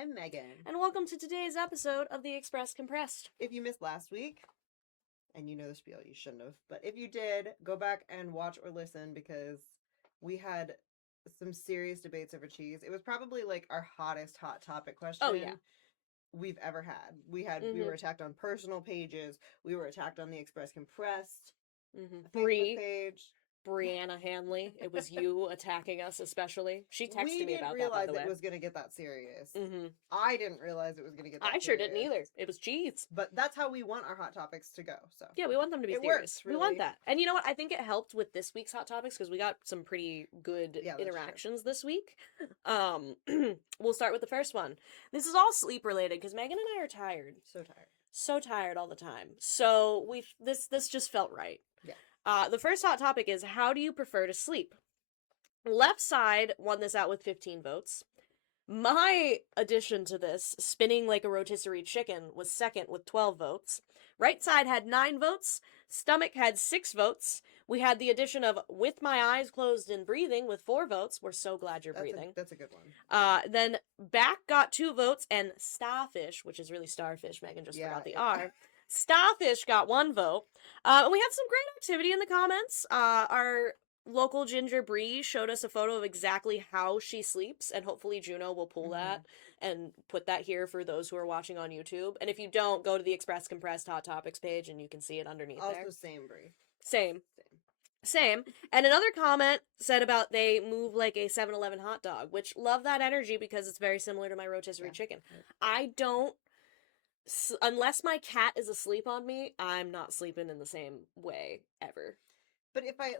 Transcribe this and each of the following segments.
I'm Megan. And welcome to today's episode of the Express Compressed. If you missed last week, and you know the spiel, you shouldn't have, but if you did, go back and watch or listen because we had some serious debates over cheese. It was probably like our hottest hot topic question we've ever had. We were attacked on personal pages. We were attacked on the Express Compressed Facebook page. Brianna Hanley, it was you attacking us especially. She texted me about that, by the way. We didn't realize it was going to get that serious. I didn't realize it was going to get that serious. I sure didn't either. It was cheese. But that's how we want our hot topics to go. So yeah, we want them to be serious. Works, really. We want that. And you know what? I think it helped with this week's hot topics because we got some pretty good interactions this week. We'll start with the first one. This is all sleep related because Megan and I are tired. So tired all the time. So this just felt right. Yeah. The first hot topic is, how do you prefer to sleep? Left side won this out with 15 votes. My addition to this, spinning like a rotisserie chicken, was second with 12 votes. Right side had 9 votes. Stomach had 6 votes. We had the addition of with my eyes closed and breathing with 4 votes. We're so glad you're breathing. That's a good one. Then back got 2 votes, and starfish, which is really starfish, Megan just forgot the R. Starfish got 1 vote. And we had some great activity in the comments. Our local Ginger Bree showed us a photo of exactly how she sleeps, and hopefully Juno will pull that and put that here for those who are watching on YouTube. And if you don't, go to the Express Compressed Hot Topics page and you can see it underneath there. Also same, Bree. Same. And another comment said about they move like a 7-Eleven hot dog, which love that energy because it's very similar to my rotisserie chicken. I don't, unless my cat is asleep on me, I'm not sleeping in the same way ever. But if I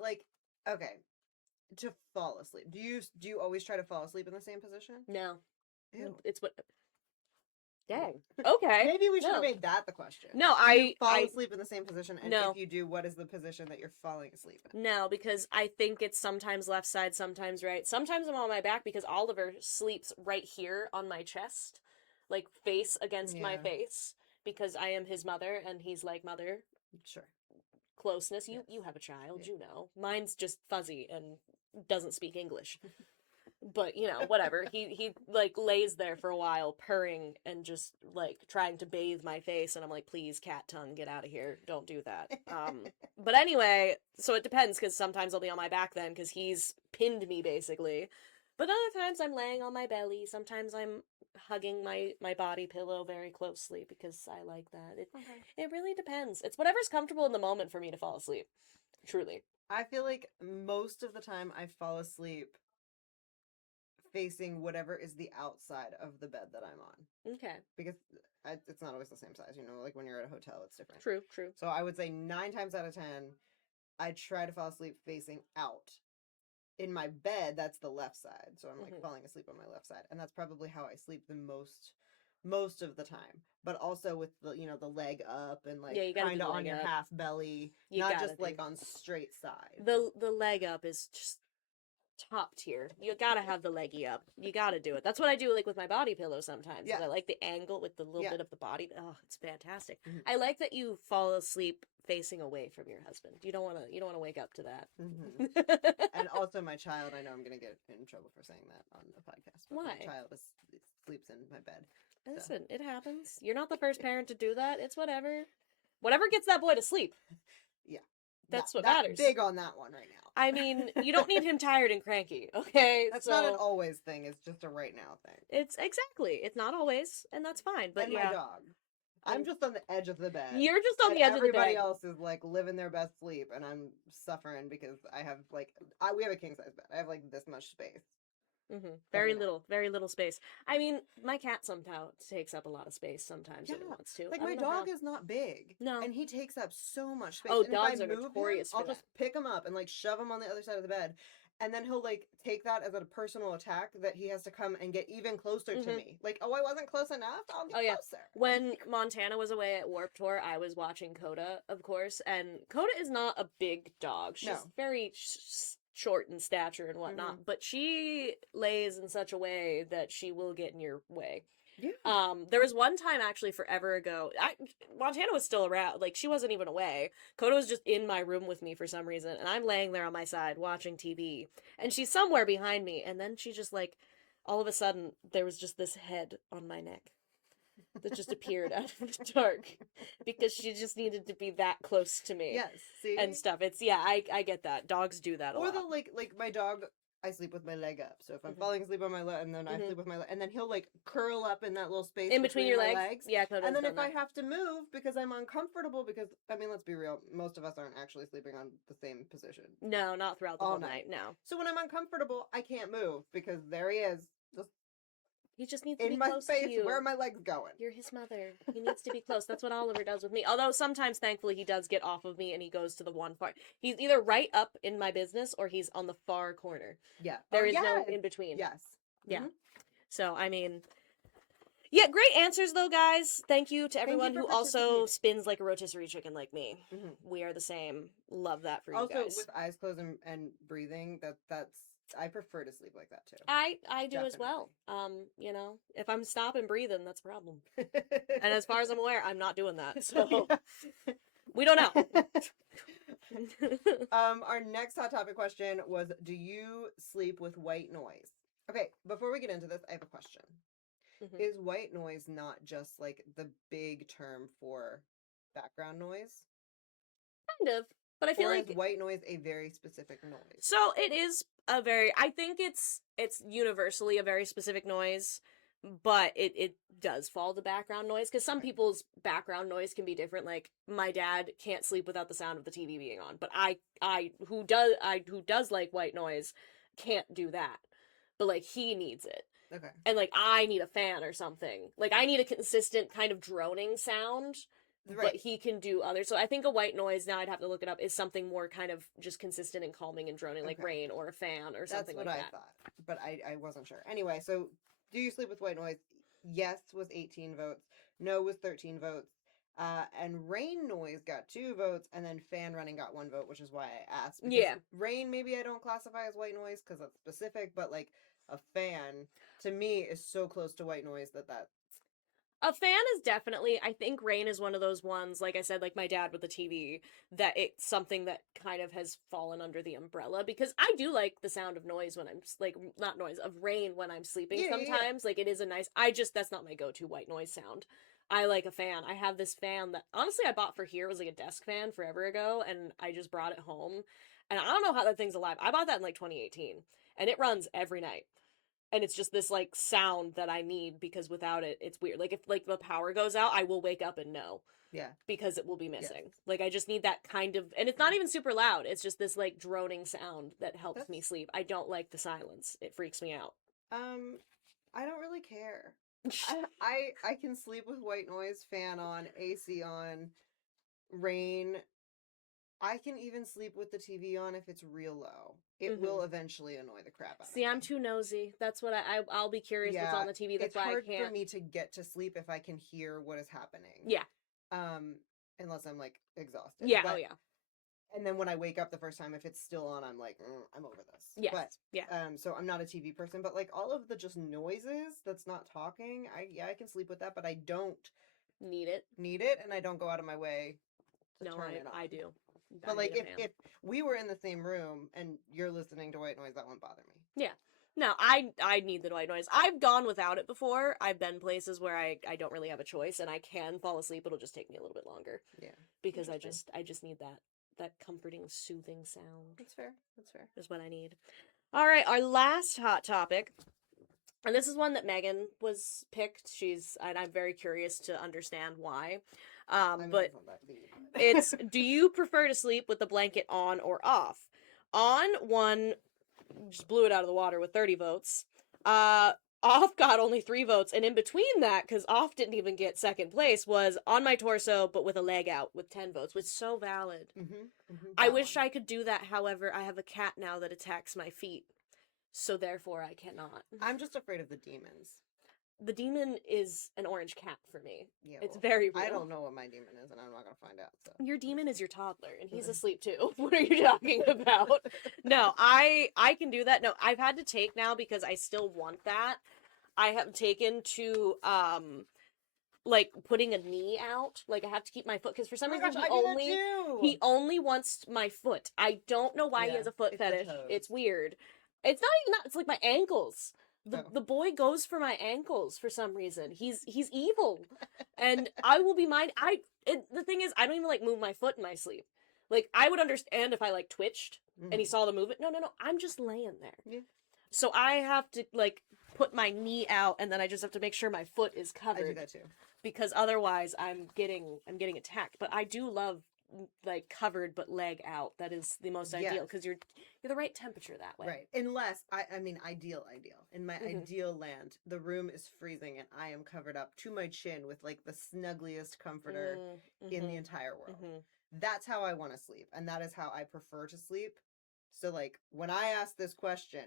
to fall asleep, do you always try to fall asleep in the same position? No. Ew. It's what. Dang. Okay. Maybe we should have made that the question. No, do you fall asleep in the same position, and no. If you do, what is the position that you're falling asleep in? No, because I think it's sometimes left side, sometimes right. Sometimes I'm on my back because Oliver sleeps right here on my chest, like face against my face, because I am his mother and he's like mother. Sure. Closeness. You have a child, you know. Mine's just fuzzy and doesn't speak English. But, you know, whatever. He like lays there for a while purring and just like trying to bathe my face, and I'm like, please, cat tongue, get out of here. Don't do that. But anyway, so it depends because sometimes I'll be on my back then because he's pinned me basically. But other times I'm laying on my belly. Sometimes I'm hugging my body pillow very closely because I like that. It really depends. It's whatever's comfortable in the moment for me to fall asleep. Truly. I feel like most of the time I fall asleep facing whatever is the outside of the bed that I'm on. Okay. Because it's not always the same size, you know, like when you're at a hotel, it's different. True. So I would say 9 times out of 10, I try to fall asleep facing out. In my bed, that's the left side. So I'm like falling asleep on my left side. And that's probably how I sleep the most of the time. But also with the, you know, the leg up and like kind of on your half belly, not just like on straight side. The leg up is just top tier. You gotta have the leggy up. You gotta do it. That's what I do like with my body pillow sometimes. I like the angle with the little bit of the body. Oh, it's fantastic. I like that you fall asleep facing away from your husband. You don't want to wake up to that. And also my child, I know I'm gonna get in trouble for saying that on the podcast. But why? My child sleeps in my bed. Listen, it happens. You're not the first parent to do that. It's whatever gets that boy to sleep. Yeah. That's what matters. Big on that one right now. I mean, you don't need him tired and cranky, okay? That's not an always thing. It's just a right now thing. It's exactly. It's not always, and that's fine. But and my dog. I'm just on the edge of the bed. You're just on the edge of the bed. Everybody else is like living their best sleep, and I'm suffering because I have like we have a king size bed. I have like this much space. Very little space. I mean, my cat somehow takes up a lot of space sometimes when it wants to. Like my dog is not big. No. And he takes up so much space. Oh, and dogs if I are move notorious him, I'll just pick him up and like shove him on the other side of the bed. And then he'll like take that as a personal attack that he has to come and get even closer to me. Like, oh, I wasn't close enough? I'll get closer. When Montana was away at Warped Tour, I was watching Coda, of course. And Coda is not a big dog. She's very short in stature and whatnot, but she lays in such a way that she will get in your way. Yeah. There was one time actually forever ago, Montana was still around, like she wasn't even away. Coda was just in my room with me for some reason, and I'm laying there on my side watching TV, and she's somewhere behind me, and then she just like all of a sudden there was just this head on my neck that just appeared out of the dark because she just needed to be that close to me. Yes, see? And stuff. It's I get that. Dogs do that a or lot. the like my dog, I sleep with my leg up. So if I'm falling asleep on my leg, and then I sleep with my leg, and then he'll like curl up in that little space in between your my legs. Yeah, and then if I have to move because I'm uncomfortable, because I mean, let's be real, most of us aren't actually sleeping on the same position. No, not throughout the all whole night. No. So when I'm uncomfortable, I can't move because there he is, just he just needs to be in my close space. to you. Where are my legs going? You're his mother. He needs to be close. That's what Oliver does with me. Although sometimes, thankfully, he does get off of me and he goes to the one far. He's either right up in my business or he's on the far corner. Yeah. There is no in between. Yes. Yeah. So, I mean, yeah, great answers though, guys. Thank you to everyone who also spins like a rotisserie chicken like me. We are the same. Love that for you guys. Also, with eyes closed and breathing, that's I prefer to sleep like that too. I do as well. You know, if I'm stopping breathing, that's a problem. And as far as I'm aware, I'm not doing that. So we don't know. Our next hot topic question was, do you sleep with white noise? Okay, before we get into this, I have a question. Is white noise not just like the big term for background noise? Kind of. But I feel or like is white noise a very specific noise? So it is a very, I think it's universally a very specific noise, but it does fall to background noise because some people's background noise can be different. Like my dad can't sleep without the sound of the TV being on, but I who does like white noise can't do that. But like he needs it. Okay. And like I need a fan or something. Like I need a consistent kind of droning sound. Right. But he can do other. So I think a white noise, now I'd have to look it up, is something more kind of just consistent and calming and droning, like rain or a fan or something like that. That's what I thought, but I wasn't sure. Anyway, so do you sleep with white noise? Yes was 18 votes. No was 13 votes. And rain noise got 2 votes, and then fan running got 1 vote, which is why I asked. Yeah. Rain maybe I don't classify as white noise because that's specific, but like a fan to me is so close to white noise that a fan is definitely, I think rain is one of those ones, like I said, like my dad with the TV, that it's something that kind of has fallen under the umbrella, because I do like the sound of noise when I'm, like, not noise, of rain when I'm sleeping sometimes. Like, it is a nice, that's not my go-to white noise sound. I like a fan. I have this fan that, honestly, I bought for here. It was like a desk fan forever ago, and I just brought it home. And I don't know how that thing's alive. I bought that in, like, 2018, and it runs every night. And it's just this, like, sound that I need, because without it, it's weird. Like, if, like, the power goes out, I will wake up and know. Yeah. Because it will be missing. Yes. Like, I just need that kind of... And it's not even super loud. It's just this, like, droning sound that helps me sleep. I don't like the silence. It freaks me out. I don't really care. I can sleep with white noise, fan on, AC on, rain. I can even sleep with the TV on if it's real low. It will eventually annoy the crap out of me. See, I'm too nosy. That's what I'll be curious what's on the TV. That's why I can't. It's hard for me to get to sleep if I can hear what is happening. Yeah. Unless I'm, like, exhausted. Yeah, but, and then when I wake up the first time, if it's still on, I'm like, I'm over this. Yes. But, yeah. So I'm not a TV person, but, like, all of the just noises that's not talking, I can sleep with that, but I don't need it, and I don't go out of my way to turn it on. I do. But, like, if we were in the same room and you're listening to white noise, that wouldn't bother me. Yeah. No, I need the white noise. I've gone without it before. I've been places where I don't really have a choice, and I can fall asleep. It'll just take me a little bit longer. Yeah. Because I just need that comforting, soothing sound. That's fair. Is what I need. All right, our last hot topic. And this is one that Megan was picked. And I'm very curious to understand why. But it's, do you prefer to sleep with the blanket on or off? On one, just blew it out of the water with 30 votes. Off got only 3 votes. And in between that, because off didn't even get second place, was on my torso, but with a leg out with 10 votes, which is so valid. I wish I could do that. However, I have a cat now that attacks my feet. So therefore, I cannot. I'm just afraid of the demons. The demon is an orange cat for me. Yeah, it's well, very real. I don't know what my demon is, and I'm not going to find out. So. Your demon is your toddler, and he's asleep too. What are you talking about? No, I can do that. No, I've had to take now because I still want that. I have taken to, like, putting a knee out. Like, I have to keep my foot, because for some reason he only wants my foot. I don't know why he has a foot fetish. It's weird. It's not even that. It's like my ankles. The boy goes for my ankles for some reason. He's evil, and I will be mine. The thing is, I don't even like move my foot in my sleep. Like, I would understand if I like twitched and he saw the movement. No, I'm just laying there. Yeah. So I have to like put my knee out, and then I just have to make sure my foot is covered. I do that too. Because otherwise I'm getting attacked. But I do love like covered but leg out. That is the most ideal because you're the right temperature that way. Right. Unless I mean ideal. In my ideal land, the room is freezing and I am covered up to my chin with like the snuggliest comforter in the entire world. That's how I want to sleep, and that is how I prefer to sleep. So like when I ask this question,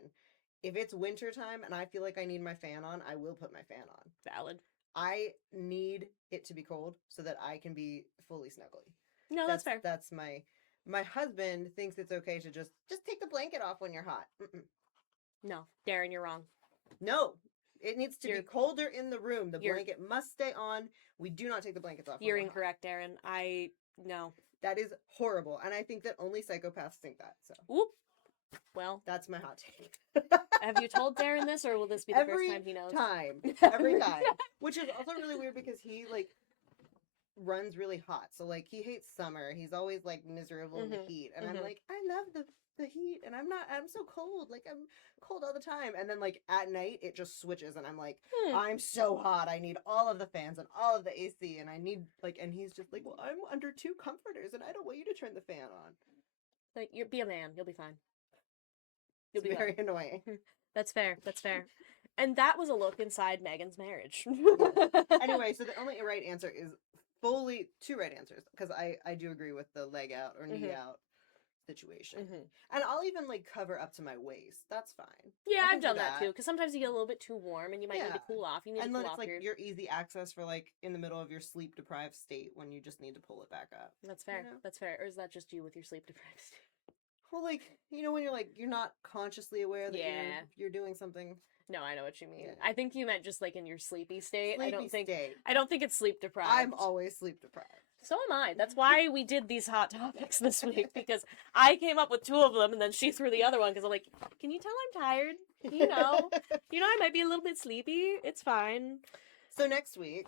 if it's wintertime and I feel like I need my fan on, I will put my fan on. Valid. I need it to be cold so that I can be fully snuggly. No, that's fair. That's my husband thinks it's okay to just take the blanket off when you're hot. No, Darren, you're wrong. No, it needs to be colder in the room. The blanket must stay on. We do not take the blankets off. You're incorrect, Darren. No. That is horrible, and I think that only psychopaths think that. So. Oop. Well, that's my hot take. Have you told Darren this, or will this be the first time he knows? Every time. Which is also really weird because he like runs really hot. So like he hates summer. He's always like miserable in the heat. And I'm like, I love the heat and I'm so cold. Like I'm cold all the time. And then like at night it just switches and I'm like, I'm so hot. I need all of the fans and all of the AC and I need like, and he's just like, well, I'm under 2 comforters and I don't want you to turn the fan on. Like, be a man. You'll be fine. You'll be very annoying. That's fair. And that was a look inside Megan's marriage. Anyway, so the only right answer is fully 2 right answers because I do agree with the leg out or knee out situation. And I'll even like cover up to my waist. That's fine. Yeah, I've done that too because sometimes you get a little bit too warm and you might need to cool off. You need to cool off. And it's like your easy access for like in the middle of your sleep deprived state when you just need to pull it back up. That's fair. You know? That's fair. Or is that just you with your sleep deprived state? Well, like, you know, when you're not consciously aware that you're doing something. No, I know what you mean. Yeah. I think you meant just like in your sleepy state. I don't think it's sleep deprived. I'm always sleep deprived. So am I. That's why we did these hot topics this week because I came up with 2 of them and then she threw the other one because I'm like, can you tell I'm tired? You know, I might be a little bit sleepy. It's fine. So next week,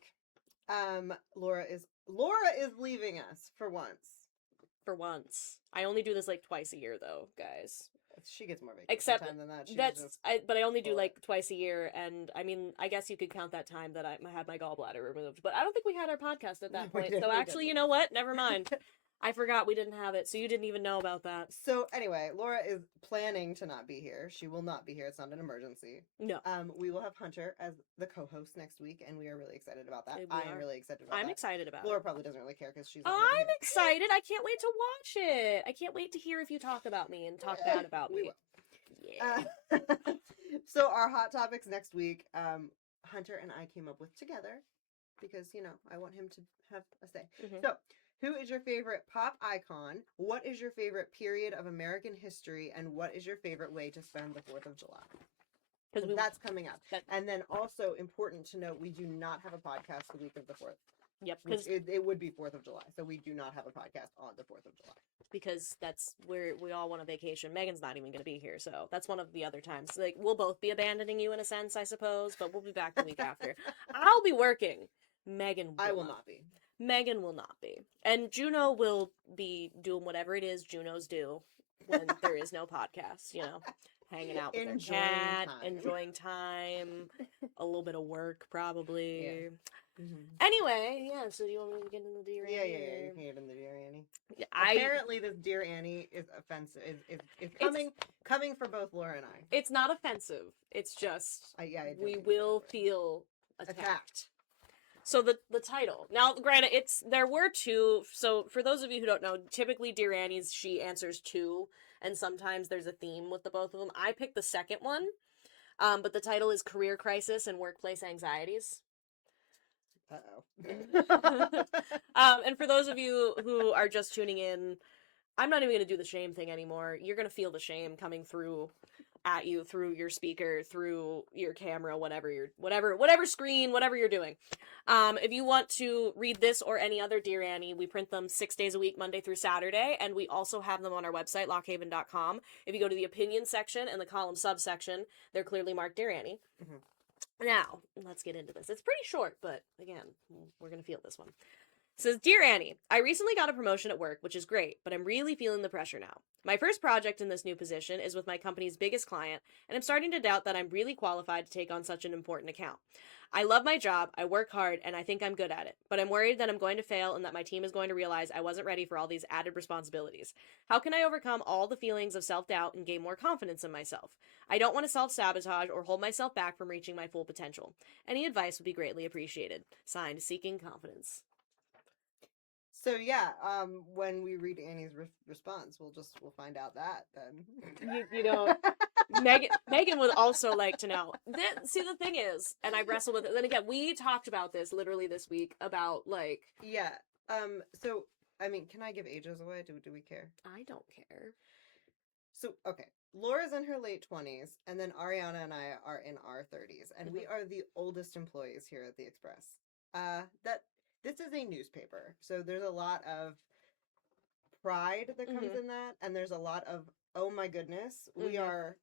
Laura is leaving us for once. For once. I only do this like twice a year though, guys. She gets more vacation time than that. But I only do like twice a year, and I mean, I guess you could count that time that I had my gallbladder removed. But I don't think we had our podcast at that point. So actually, you know what? Never mind. I forgot we didn't have it, so you didn't even know about that. So anyway, Laura is planning to not be here. She will not be here. It's not an emergency. No. We will have Hunter as the co-host next week, and we are really excited about that. I am really excited about that. I'm excited about Laura probably doesn't really care because she's. I'm excited. I can't wait to watch it. I can't wait to hear if you talk about me and talk bad about me. Yeah. So our hot topics next week, Hunter and I came up with together because, you know, I want him to have a say. So, who is your favorite pop icon? What is your favorite period of American history? And what is your favorite way to spend the 4th of July? Because that's coming up. And then also important to note, we do not have a podcast the week of the 4th. Yep. Because it would be 4th of July. So we do not have a podcast on the 4th of July. Because that's where we all want a vacation. Megan's not even going to be here. So that's one of the other times. Like, we'll both be abandoning you in a sense, I suppose. But we'll be back the week after. I'll be working. Megan will I will not be. Megan will not be. And Juno will be doing whatever it is Junos do when there is no podcast, you know, hanging out with her cat, enjoying time, a little bit of work probably. Yeah. Anyway, so do you want me to get into the Dear Annie? Yeah, you can get into the Dear Annie. Apparently this Dear Annie is offensive. Is coming for both Laura and I. It's not offensive. It's just we will feel attacked. So the title. Now, granted, there were 2. So for those of you who don't know, typically Dear Annie's, she answers 2, and sometimes there's a theme with the both of them. I picked the second one, but the title is Career Crisis and Workplace Anxieties. And for those of you who are just tuning in, I'm not even going to do the shame thing anymore. You're going to feel the shame coming through at you through your speaker, through your camera, whatever screen, whatever you're doing. If you want to read this or any other Dear Annie, we print them 6 days a week, Monday through Saturday, and we also have them on our website, lockhaven.com. If you go to the opinion section and the column subsection, they're clearly marked Dear Annie. Mm-hmm. Now, let's get into this. It's pretty short, but again, we're going to feel this one. It says, Dear Annie, I recently got a promotion at work, which is great, but I'm really feeling the pressure now. My first project in this new position is with my company's biggest client, and I'm starting to doubt that I'm really qualified to take on such an important account. I love my job, I work hard, and I think I'm good at it, but I'm worried that I'm going to fail and that my team is going to realize I wasn't ready for all these added responsibilities. How can I overcome all the feelings of self-doubt and gain more confidence in myself? I don't want to self-sabotage or hold myself back from reaching my full potential. Any advice would be greatly appreciated. Signed, Seeking Confidence. So yeah, when we read Annie's response, we'll find out that then. You know, Megan would also like to know. See, the thing is, and I wrestle with it. Then again, we talked about this literally this week about like. Yeah. So I mean, can I give ages away? Do we care? I don't care. So okay, Laura's in her late 20s, and then Ariana and I are in our 30s, and we are the oldest employees here at the Express. This is a newspaper, so there's a lot of pride that comes in that, and there's a lot of, oh my goodness, we are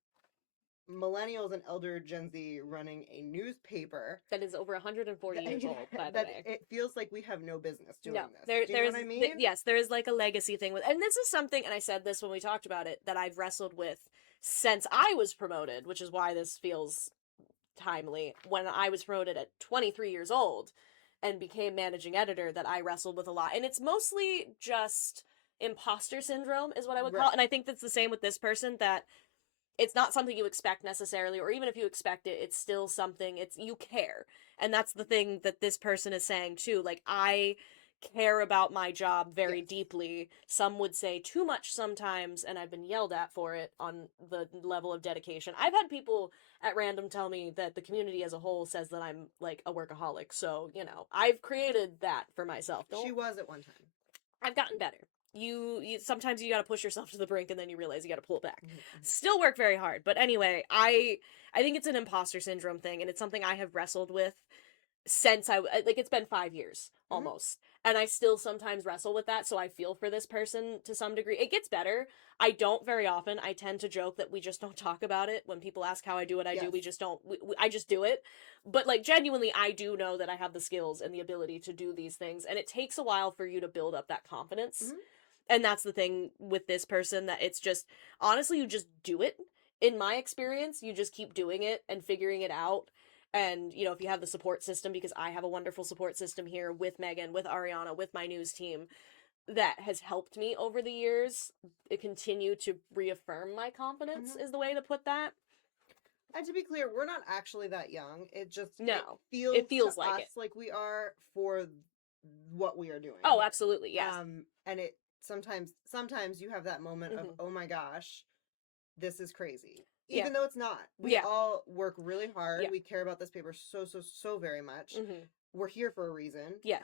millennials and elder Gen Z running a newspaper that is over 140 years old, by the way. It feels like we have no business doing this. Do you know what I mean? Yes, there is like a legacy thing with, and this is something, and I said this when we talked about it, that I've wrestled with since I was promoted, which is why this feels timely. When I was promoted at 23 years old, and became managing editor, that I wrestled with a lot. And it's mostly just imposter syndrome is what I would call it. And I think that's the same with this person, that it's not something you expect necessarily, or even if you expect it, it's still something, you care. And that's the thing that this person is saying too. Like, I care about my job very deeply. Some would say too much sometimes, and I've been yelled at for it on the level of dedication. I've had people at random tell me that the community as a whole says that I'm like a workaholic. So, you know, I've created that for myself. She was at one time. I've gotten better. You sometimes you got to push yourself to the brink, and then you realize you got to pull it back. Still work very hard. But anyway, I think it's an imposter syndrome thing, and it's something I have wrestled with since it's been 5 years almost. And I still sometimes wrestle with that, so I feel for this person to some degree. It gets better. I don't very often. I tend to joke that we just don't talk about it. When people ask how I do what I do, we just don't. I just do it. But, like, genuinely, I do know that I have the skills and the ability to do these things, and it takes a while for you to build up that confidence. And that's the thing with this person, that it's just, honestly, you just do it. In my experience, you just keep doing it and figuring it out. And, you know, if you have the support system, because I have a wonderful support system here with Megan, with Ariana, with my news team, that has helped me over the years continue to reaffirm my confidence, is the way to put that. And to be clear, we're not actually that young. It just it feels like us like we are for what we are doing. Oh, absolutely, yes. And it sometimes you have that moment of, oh my gosh, this is crazy. Even though it's not. We all work really hard. We care about this paper so very much. We're here for a reason. Yes.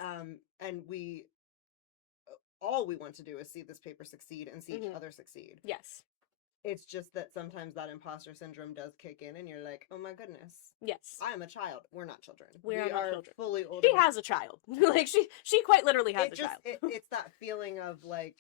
And all we want to do is see this paper succeed and see each other succeed. Yes. It's just that sometimes that imposter syndrome does kick in, and you're like, oh my goodness. Yes. I am a child. We're not children. We are not children. Fully old. She has a child. Like, she quite literally has a child. It's that feeling of, like,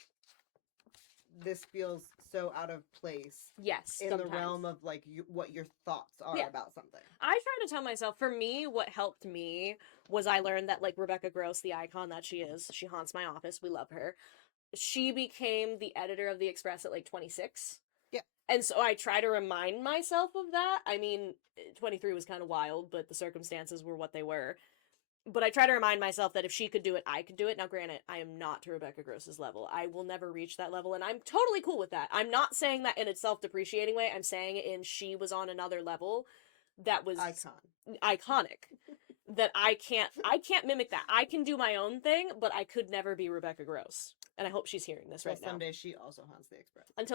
this feels so out of place. Yes, in the realm of, like, what your thoughts are about something. I try to tell myself, for me, what helped me was I learned that, like, Rebecca Gross, the icon that she is, she haunts my office. We love her. She became the editor of the Express at, like, 26. Yeah. And so I try to remind myself of that. I mean, 23 was kind of wild, but the circumstances were what they were. But I try to remind myself that if she could do it, I could do it. Now, granted, I am not to Rebecca Gross's level. I will never reach that level, and I'm totally cool with that. I'm not saying that in a self-depreciating way. I'm saying it in she was on another level that was iconic. That I can't mimic that. I can do my own thing, but I could never be Rebecca Gross. And I hope she's hearing this right now. Someday she also haunts the Express. I'm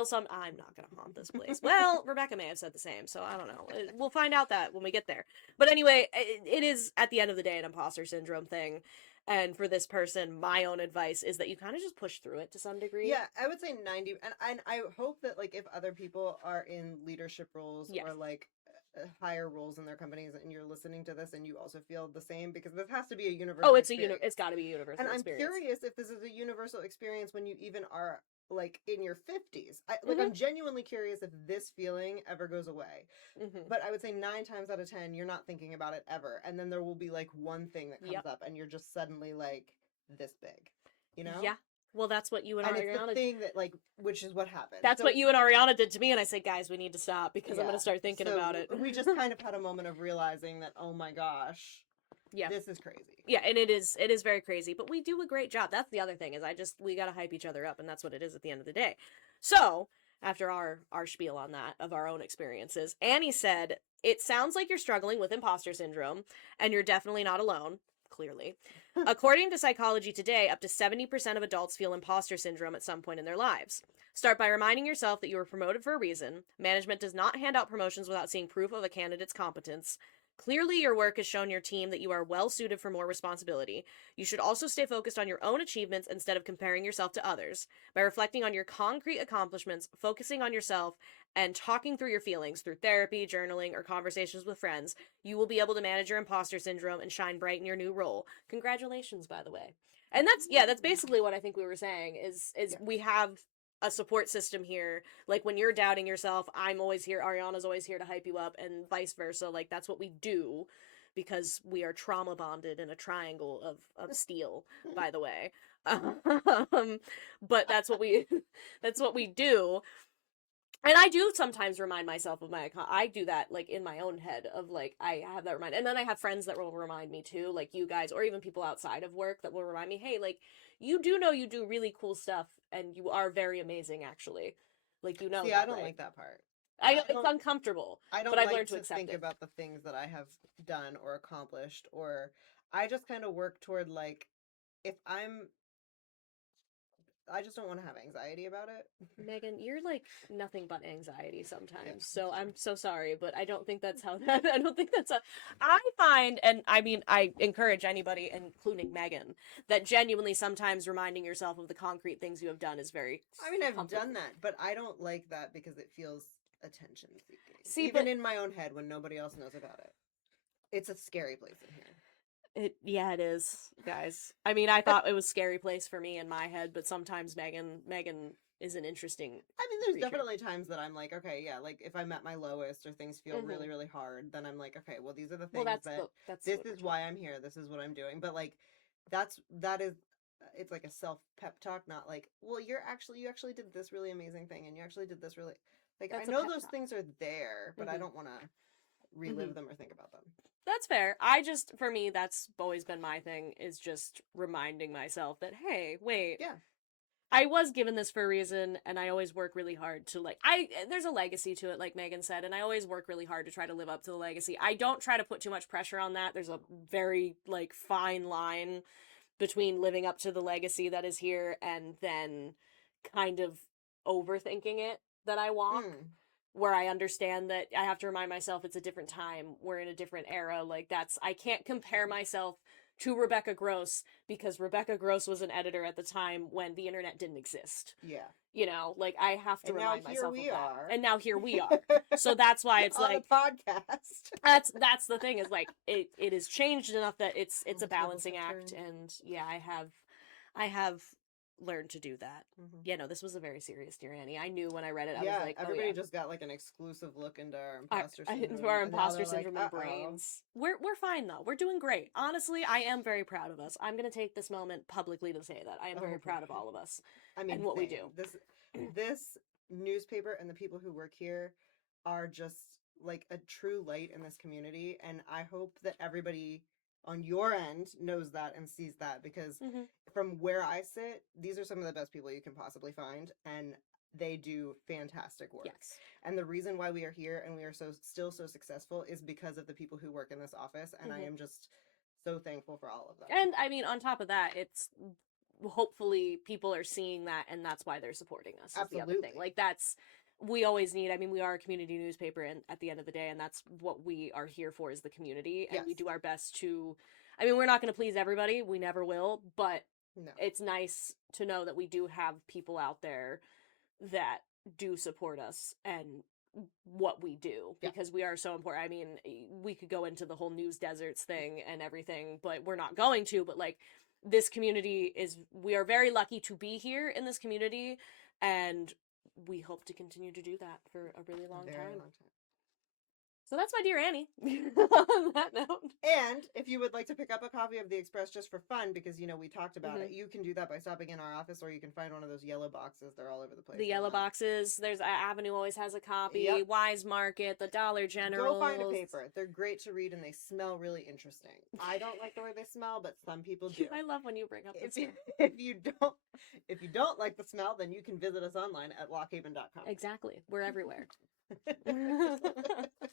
not going to haunt this place. Well, Rebecca may have said the same, so I don't know. We'll find out that when we get there. But anyway, it is, at the end of the day, an imposter syndrome thing. And for this person, my own advice is that you kind of just push through it to some degree. Yeah, I would say 90, and I hope that, like, if other people are in leadership roles Yes. or, like, higher roles in their companies and you're listening to this and you also feel the same, because this has to be a universal Oh, experience. it's got to be a universal And I'm experience. curious if this is a universal experience when you even are, like, in your 50s. I'm genuinely curious if this feeling ever goes away. But I would say 9 times out of 10, you're not thinking about it ever. And then there will be, like, one thing that comes up and you're just suddenly, like, this big, you know? Yeah. Well, that's what you and Ariana... it's the thing that, like, which is what happened. That's what you and Ariana did to me, and I said, guys, we need to stop, because I'm going to start thinking about it. We just kind of had a moment of realizing that, oh my gosh, this is crazy. Yeah, and it is very crazy, but we do a great job. That's the other thing, is we got to hype each other up, and that's what it is at the end of the day. So, after our spiel on that, of our own experiences, Annie said, it sounds like you're struggling with imposter syndrome, and you're definitely not alone. Clearly. According to Psychology Today, up to 70% of adults feel imposter syndrome at some point in their lives. Start by reminding yourself that you were promoted for a reason. Management does not hand out promotions without seeing proof of a candidate's competence. Clearly, your work has shown your team that you are well suited for more responsibility. You should also stay focused on your own achievements instead of comparing yourself to others. By reflecting on your concrete accomplishments, focusing on yourself, and talking through your feelings through therapy, journaling, or conversations with friends, you will be able to manage your imposter syndrome and shine bright in your new role. Congratulations, by the way. And that's basically what I think we were saying, is we have a support system here. Like, when you're doubting yourself, I'm always here, Ariana's always here to hype you up, and vice versa. Like, that's what we do, because we are trauma bonded in a triangle of steel, by the way. But that's what we do. And I do sometimes remind myself of I do that, like, in my own head, of, like, I have that remind. And then I have friends that will remind me too, like you guys, or even people outside of work that will remind me, hey, like, you do know you do really cool stuff, and you are very amazing, actually. Like, you know. See, I don't like that part. It's uncomfortable. I don't but I've like learned to to accept think it. about the things that I have done or accomplished, or I just kind of work toward, like, if I just don't want to have anxiety about it. Megan, you're like nothing but anxiety sometimes. So I'm so sorry, but I don't think that's how that, I find, and I mean, I encourage anybody, including Megan, that genuinely sometimes reminding yourself of the concrete things you have done is very I've done that, but I don't like that because it feels attention seeking. See, even in my own head when nobody else knows about it. It's a scary place in here. It is, guys. I mean, I thought it was a scary place for me in my head, but sometimes Megan is an interesting there's creature. definitely times that I'm like, okay, yeah, like, if I'm at my lowest or things feel really, really hard, then I'm like, okay, well, these are the things this is why I'm here. This is what I'm doing. But, like, that is, it's like a self pep talk, not like, well, you actually did this really amazing thing, and you actually did this really, like, I know those things are there, but I don't want to relive them or think about them. That's fair. For me, that's always been my thing, is just reminding myself that, hey, wait. Yeah. I was given this for a reason, and I always work really hard to, like, there's a legacy to it, like Megan said, and I always work really hard to try to live up to the legacy. I don't try to put too much pressure on that. There's a very, like, fine line between living up to the legacy that is here and then kind of overthinking it that I walk. Where I understand that I have to remind myself it's a different time, we're in a different era, like, I can't compare myself to Rebecca Gross, because Rebecca Gross was an editor at the time when the internet didn't exist. Yeah. You know, like, I have to remind myself of that. Are. And now here we are. So that's why it's on like a podcast. That's the thing, is like it has changed enough that it's a balancing act, and yeah, I have learned to do that. Yeah, no, this was a very serious Dear Annie. I knew when I read it, I was like, everybody just got, like, an exclusive look into our imposter syndrome. Into our imposter syndrome and brains. We're fine, though. We're doing great. Honestly, I am very proud of us. I'm going to take this moment publicly to say that. I am very proud of all of us. I mean, and what we do. This newspaper and the people who work here are just, like, a true light in this community, and I hope that everybody on your end knows that and sees that, because from where I sit, these are some of the best people you can possibly find, and they do fantastic work. Yes. And the reason why we are here and we are still so successful is because of the people who work in this office, and I am just so thankful for all of them. And I mean, on top of that, it's hopefully people are seeing that, and that's why they're supporting us. Absolutely. The other thing. Like, that's we always need, I mean, we are a community newspaper and at the end of the day, and that's what we are here for, is the community. And we Yes. do our best to, I mean, we're not going to please everybody. We never will, but No. it's nice to know that we do have people out there that do support us and what we do, Yeah. because we are so important. I mean, we could go into the whole news deserts thing and everything, but we're not going to. But like, this community is, we are very lucky to be here in this community, and we hope to continue to do that for a really long time. So that's my dear Annie. On that note. And if you would like to pick up a copy of the Express just for fun, because we talked about it, you can do that by stopping in our office, or you can find one of those yellow boxes. They're all over the place. The yellow boxes. There's Avenue always has a copy. Yep. Wise Market, the Dollar General. Go find a paper. They're great to read, and they smell really interesting. I don't like the way they smell, but some people do. I love when you bring up the if you don't like the smell, then you can visit us online at lockhaven.com. Exactly. We're everywhere.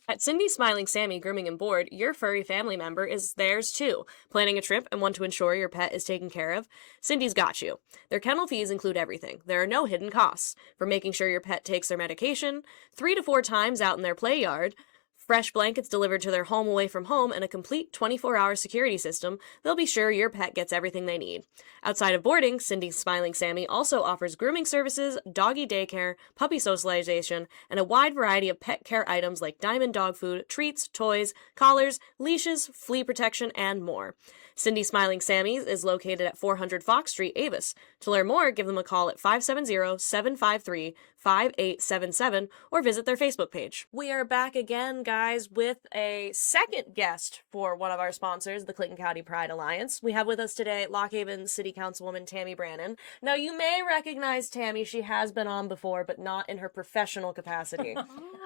At Cindy Smiling Sammy Grooming and Board, your furry family member is theirs too. Planning a trip and want to ensure your pet is taken care of? Cindy's got you. Their kennel fees include everything. There are no hidden costs. From making sure your pet takes their medication, 3 to 4 times out in their play yard, fresh blankets delivered to their home away from home, and a complete 24-hour security system, they'll be sure your pet gets everything they need. Outside of boarding, Cindy Smiling Sammy also offers grooming services, doggy daycare, puppy socialization, and a wide variety of pet care items like diamond dog food, treats, toys, collars, leashes, flea protection, and more. Cindy Smiling Sammy's is located at 400 Fox Street, Avis. To learn more, give them a call at 570-753-5877 or visit their Facebook page. We are back again, guys, with a second guest for one of our sponsors, the Clinton County Pride Alliance. We have with us today Lock Haven City Councilwoman Tami Brannan. Now, you may recognize Tami. She has been on before, but not in her professional capacity.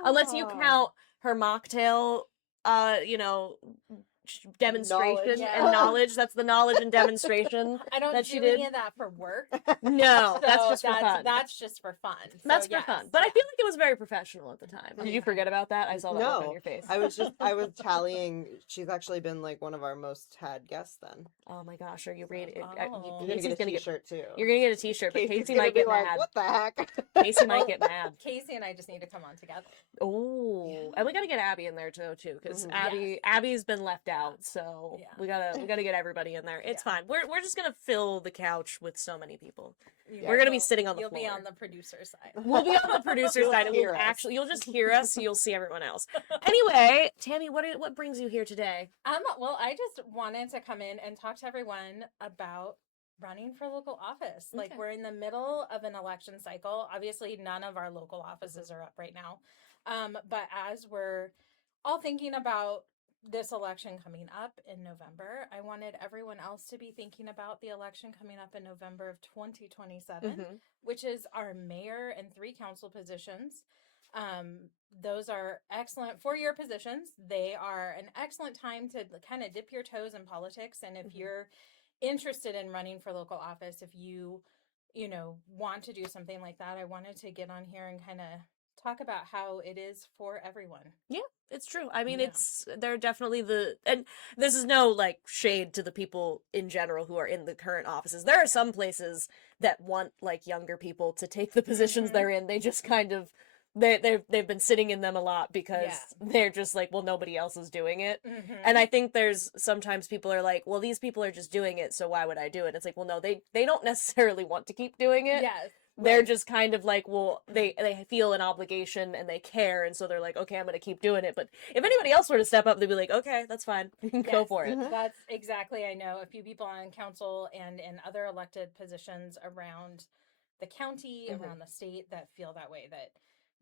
Unless you count her mocktail, demonstration and knowledge. That's the knowledge and demonstration. I don't that do she did. any of that for work. No, that's just for fun. That's just for fun. That's for fun. But I feel like it was very professional at the time. Did you forget about that? I saw that look on your face. I was tallying. She's actually been like one of our most had guests then. Oh my gosh, are you ready? You're gonna get a t-shirt too. You're gonna get a t-shirt, but Casey's Casey might get like, mad. What the heck? Casey might get mad. Casey and I just need to come on together. Oh, and we gotta get Abby in there too, because Abby's been left out, so we gotta get everybody in there. It's fine. We're just gonna fill the couch with so many people. We're gonna be sitting on the floor. You'll be on the producer side. We'll be on the producer side, and you'll just hear us. You'll see everyone else. Anyway, Tami, what brings you here today? Well, I just wanted to come in and talk to everyone about running for local office. Okay. Like, we're in the middle of an election cycle. Obviously, none of our local offices are up right now. But as we're all thinking about this election coming up in November, I wanted everyone else to be thinking about the election coming up in November of 2027, which is our mayor and 3 council positions. Those are excellent 4-year positions. They are an excellent time to kind of dip your toes in politics. And if you're interested in running for local office, if you want to do something like that, I wanted to get on here and kind of talk about how it is for everyone. Yeah, it's true. I mean, they're definitely and this is no like shade to the people in general who are in the current offices. There are some places that want like younger people to take the positions they're in. They just kind of they've been sitting in them a lot because they're just like, well, nobody else is doing it. And I think there's sometimes people are like, well, these people are just doing it, so why would I do it? It's like, well, no, they don't necessarily want to keep doing it. Yes. They're just kind of like, well, they feel an obligation and they care, and so they're like, okay, I'm going to keep doing it. But if anybody else were to step up, they'd be like, okay, that's fine. Go for it. That's exactly, I know a few people on council and in other elected positions around the county, around the state, that feel that way, that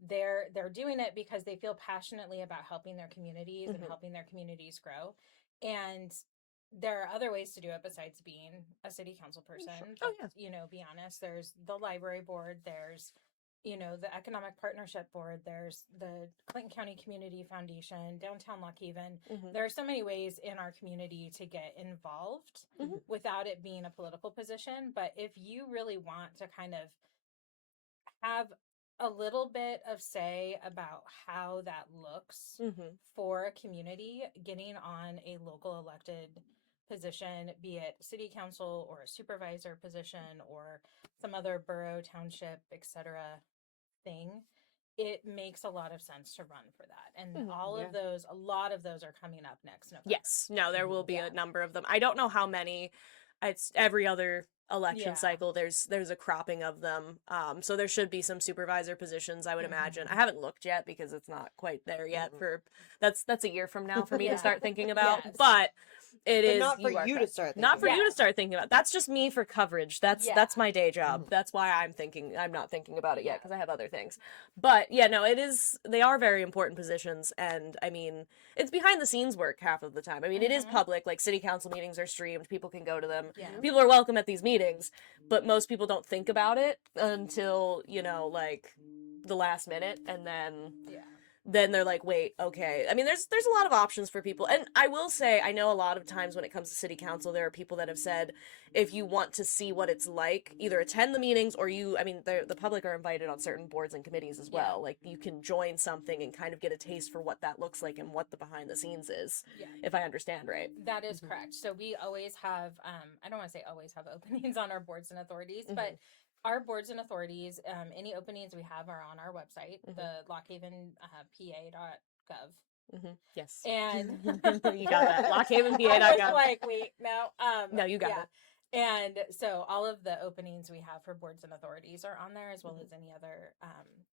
they're doing it because they feel passionately about helping their communities and helping their communities grow. And there are other ways to do it besides being a city council person. Oh, Be honest, there's the library board, there's, the economic partnership board, there's the Clinton County Community Foundation, downtown Lock Haven. There are so many ways in our community to get involved without it being a political position. But if you really want to kind of have a little bit of say about how that looks for a community, getting on a local elected position, be it city council or a supervisor position or some other borough, township, etc. thing, it makes a lot of sense to run for that. And Mhm. all Yeah. of those, a lot of those are coming up next November. Yes. No, there will be Yeah. a number of them. I don't know how many. It's every other election Yeah. cycle. There's a cropping of them. So there should be some supervisor positions, I would imagine. Mhm. I haven't looked yet because it's not quite there yet. Mhm. For that's a year from now for me Yeah. to start thinking about. Yes. But it But is not for you are you to correct. start Not for thinking you to about. start thinking about. That's just me for coverage. That's Yeah. that's my day job. Mhm. That's why I'm not thinking about it yet Yeah. because I have other things. But yeah, no, it is. They are very important positions, and I mean, it's behind the scenes work half of the time. I mean, it is Mhm. public. Like city council meetings are streamed. People can go to them. Yeah. People are welcome at these meetings, but most people don't think about it until like the last minute, and Yeah. then they're like, wait, okay. I mean, there's a lot of options for people. And I will say, I know a lot of times when it comes to city council, there are people that have said, if you want to see what it's like, either attend the meetings or the public are invited on certain boards and committees as well. Yeah. Like, you can join something and kind of get a taste for what that looks like and what the behind the scenes is, Yeah. if I understand right. That is Mhm. correct. So we always have, I don't want to say always have openings on our boards and authorities, Mhm. but our boards and authorities, any openings we have are on our website, Mhm. the lockhavenpa.gov. Yes. And You got that. I lockhavenpa.gov. was like, wait, no. No, you got yeah. it. And so all of the openings we have for boards and authorities are on there, as well Mhm. as any other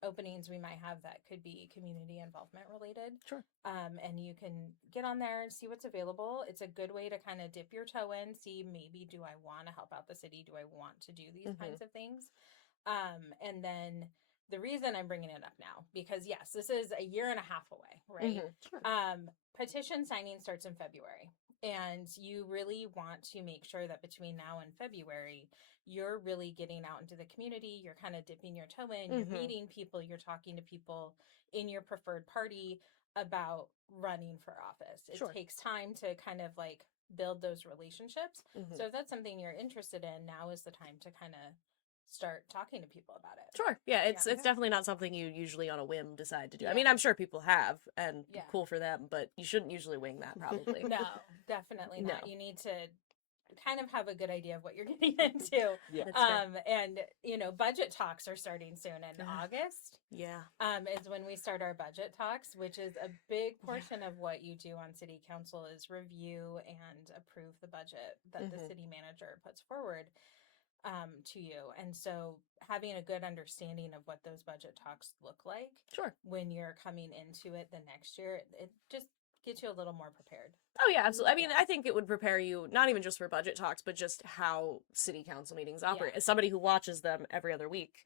openings we might have that could be community involvement related. Sure. And you can get on there and see what's available. It's a good way to kind of dip your toe in, see maybe do I want to help out the city? Do I want to do these Mhm. kinds of things? And then the reason I'm bringing it up now, because yes, this is a year and a half away, right? Mhm. Sure. Petition signing starts in February. And you really want to make sure that between now and February, you're really getting out into the community. You're kind of dipping your toe in, you're Mhm. meeting people, you're talking to people in your preferred party about running for office. It Sure. takes time to kind of like build those relationships. Mhm. So if that's something you're interested in, now is the time to kind of start talking to people about it. Sure. Yeah, it's Yeah. definitely not something you usually on a whim decide to do. I Yeah. mean, I'm sure people have, and Yeah. cool for them, but you shouldn't usually wing that, probably. No, definitely not. No. You need to kind of have a good idea of what you're getting into. Yeah. That's fair. And budget talks are starting soon in Ugh. August. Yeah. Is when we start our budget talks, which is a big portion of what you do on city council is review and approve the budget that the Mhm. city manager puts forward to you. And so having a good understanding of what those budget talks look like Sure. when you're coming into it the next year, it just gets you a little more prepared. Oh, yeah, absolutely. I mean, I think it would prepare you, not even just for budget talks, but just how city council meetings operate. Yeah. As somebody who watches them every other week